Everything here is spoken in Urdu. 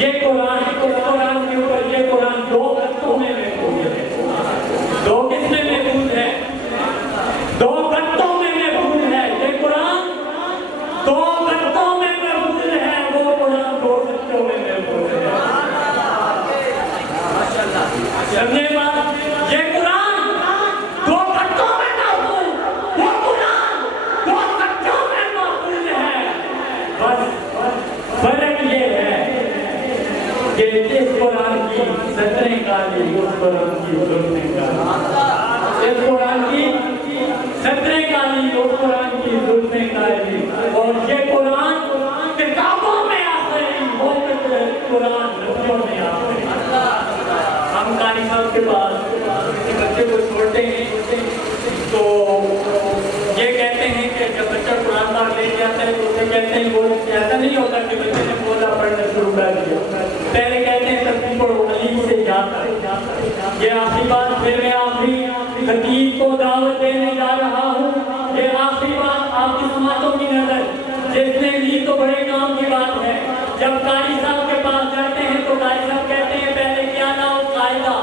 یہ قرآن کے اوپر یہ قرآن دو گتوں میں محفوظ ہے. دو کس میں محفوظ ہے؟ دو گتوں میں محفوظ ہے. یہ قرآن دو گتوں میں محفوظ ہے. وہ قرآن دو گتوں میں محفوظ ہے. سمجھے بات؟ یہ قرآن دو گتوں میں محفوظ، وہ قرآن دو گتوں میں محفوظ ہے. بس فرق یہ ہے کہ اس قرآن کی سطریں کالی، اس قرآن کی ظلمیں کالی. اس قرآن کی سطریں کالی، اس قرآن کی ظلمیں کالی. اور یہ قرآن کتابوں میں آخری، وہ قرآن رسیوں میں آخری. ہم قاری صاحب کے پاس کسی بچے کو چھوڑتے ہیں تو یہ کہتے ہیں کہ جب بچہ قرآن پاک لے کے آتا ہے تو اسے کہتے ہیں وہ ایسا نہیں ہوتا کہ بچے نے بولا پڑھنا شروع کر دیا. پہلے کہتے ہیں ترتیب پڑھو، علی سے یاد کرو. یہ آخری بات پھر میں آخری خطیب کو دعوت دینے جا رہا ہوں. یہ آخری بات آپ کی سماعتوں کی نظر جس نے لی تو بڑے کام کی بات ہے. جب قاری صاحب کے پاس جاتے ہیں تو قاری صاحب کہتے ہیں پہلے کیا نہ ہو قاعدہ